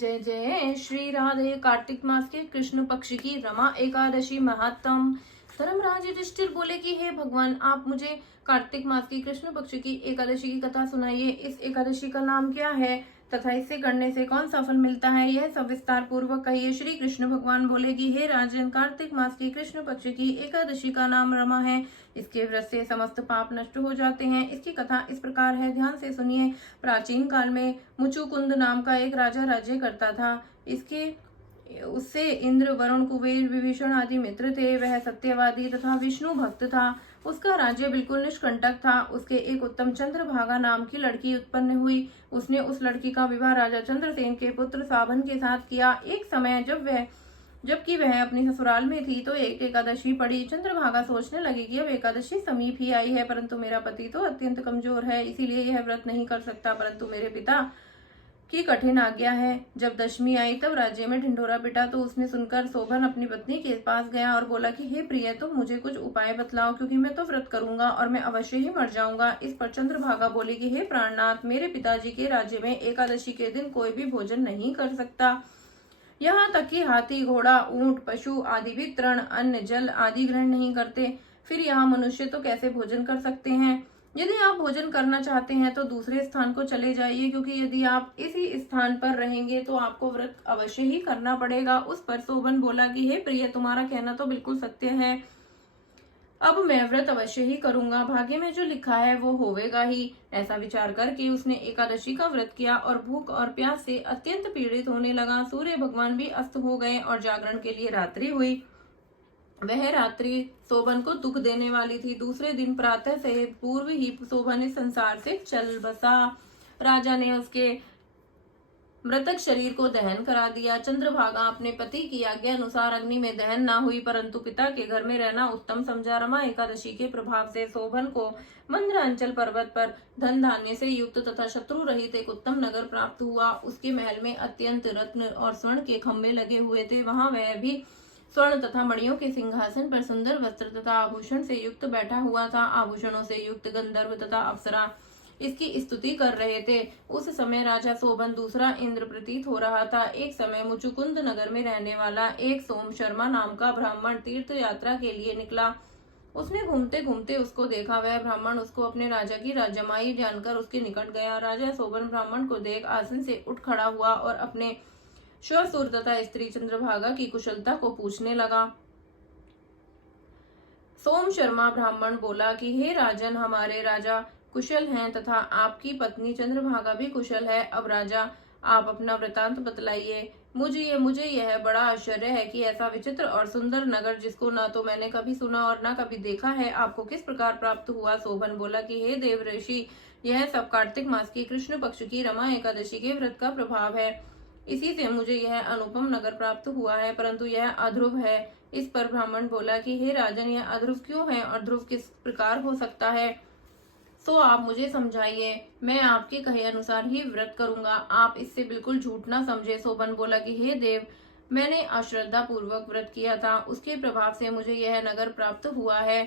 जय जय श्री राधे। कार्तिक मास के कृष्ण पक्ष की रमा एकादशी महात्म। धर्मराज युधिष्ठिर बोले कि हे भगवान, आप मुझे कार्तिक मास की कृष्ण पक्ष की एकादशी की कथा सुनाइए। इस एकादशी का नाम क्या है तथा इसे करने से कौन सा फल मिलता है, यह सब विस्तार पूर्वक कहिए। श्री कृष्ण भगवान बोले कि हे राजन, कार्तिक मास की कृष्ण पक्ष की एकादशी का नाम रमा है। इसके व्रत से समस्त पाप नष्ट हो जाते हैं। इसकी कथा इस प्रकार है, ध्यान से सुनिए। प्राचीन काल में मुचुकुंद नाम का एक राजा राज्य करता था। उससे इंद्र, वरुण, कुबेर, विभीषण आदि मित्र थे। वह सत्यवादी तथा विष्णु भक्त था। उसका राज्य बिल्कुल निष्कंटक था। उसके एक उत्तम चंद्रभागा नाम की लड़की उत्पन्न हुई। उसने उस लड़की का विवाह राजा चंद्रसेन के पुत्र सावन के साथ किया। एक समय जबकि वह अपनी ससुराल में थी तो एक एकादशी पड़ी। चंद्रभागा सोचने लगी कि अब एकादशी समीप ही आई है, परंतु मेरा पति तो अत्यंत कमजोर है, इसीलिए यह व्रत नहीं कर सकता। परंतु मेरे पिता की कठिन आज्ञा है। जब दशमी आई तब राज्य में ढिंढोरा पिटा तो उसने सुनकर शोभन अपनी पत्नी के पास गया और बोला कि हे प्रिय, तुम मुझे कुछ उपाय बतलाओ, क्योंकि मैं तो व्रत करूंगा और मैं अवश्य ही मर जाऊंगा। इस पर चंद्रभागा बोली कि हे प्राणनाथ, मेरे पिताजी के राज्य में एकादशी के दिन कोई भी भोजन नहीं कर सकता। यहाँ तक कि हाथी, घोड़ा, ऊंट, पशु आदि भी तृण, अन्न, जल आदि ग्रहण नहीं करते। फिर यहाँ मनुष्य तो कैसे भोजन कर सकते हैं। यदि आप भोजन करना चाहते हैं तो दूसरे स्थान को चले जाइए, क्योंकि यदि आप इसी स्थान पर रहेंगे तो आपको व्रत अवश्य ही करना पड़ेगा। उस पर शोभन बोला कि हे प्रिय, तुम्हारा कहना तो बिल्कुल सत्य है। अब मैं व्रत अवश्य ही करूंगा। भाग्य में जो लिखा है वो होवेगा ही। ऐसा विचार करके उसने एकादशी का व्रत किया और भूख और प्यास से अत्यंत पीड़ित होने लगा। सूर्य भगवान भी अस्त हो गए और जागरण के लिए रात्रि हुई। वह रात्रि शोभन को दुख देने वाली थी। दूसरे दिन प्रातः से पूर्व ही शोभन इस संसार से चल बसा। राजा ने उसके मृतक शरीर को दहन करा दिया। चंद्रभागा अपने पति की आज्ञा अनुसार अग्नि में दहन न हुई, परंतु पिता के घर में रहना उत्तम समझा। रमा एकादशी के प्रभाव से शोभन को मंद्रांचल पर्वत पर धन धान्य से युक्त तथा शत्रु रहित एक उत्तम नगर प्राप्त हुआ। उसके महल में अत्यंत रत्न और स्वर्ण के खंभे लगे हुए थे। वहां वह भी स्वर्ण तथा मणियों के सिंहासन पर सुंदर वस्त्र तथा आभूषण से युक्त बैठा हुआ था। आभूषणों से युक्त गंधर्व तथा अप्सरा इसकी स्तुति कर रहे थे। उस समय राजा शोभन दूसरा इंद्र प्रतीत हो रहा था। एक समय मुचुकुंद नगर में रहने वाला एक सोम शर्मा नाम का ब्राह्मण तीर्थ यात्रा के लिए निकला। उसने घूमते घूमते उसको देखा। वह ब्राह्मण उसको अपने राजा की राजमाई जानकर उसके निकट गया। राजा शोभन ब्राह्मण को देख आसन से उठ खड़ा हुआ और अपने श्वशुर तथा स्त्री चंद्रभागा की कुशलता को पूछने लगा। सोम शर्मा ब्राह्मण बोला कि हे राजन, हमारे राजा कुशल हैं तथा आपकी पत्नी चंद्रभागा भी कुशल है। अब राजा, आप अपना वृतांत बतलाइए। मुझे यह बड़ा आश्चर्य है कि ऐसा विचित्र और सुंदर नगर, जिसको ना तो मैंने कभी सुना और ना कभी देखा है, आपको किस प्रकार प्राप्त हुआ। शोभन बोला कि हे देव ऋषि, यह सब कार्तिक मास की कृष्ण पक्ष की रमा एकादशी के व्रत का प्रभाव है। इसी से मुझे यह अनुपम नगर प्राप्त हुआ है, परंतु यह अध्रुव है। इस पर ब्राह्मण बोला कि हे राजन, यह अध्रुव क्यों है और ध्रुव किस प्रकार हो सकता है, सो आप मुझे समझाइए। मैं आपके कहे अनुसार ही व्रत करूंगा, आप इससे बिल्कुल झूठ ना समझे। शोभन बोला कि हे देव, मैंने अश्रद्धा पूर्वक व्रत किया था, उसके प्रभाव से मुझे यह नगर प्राप्त हुआ है।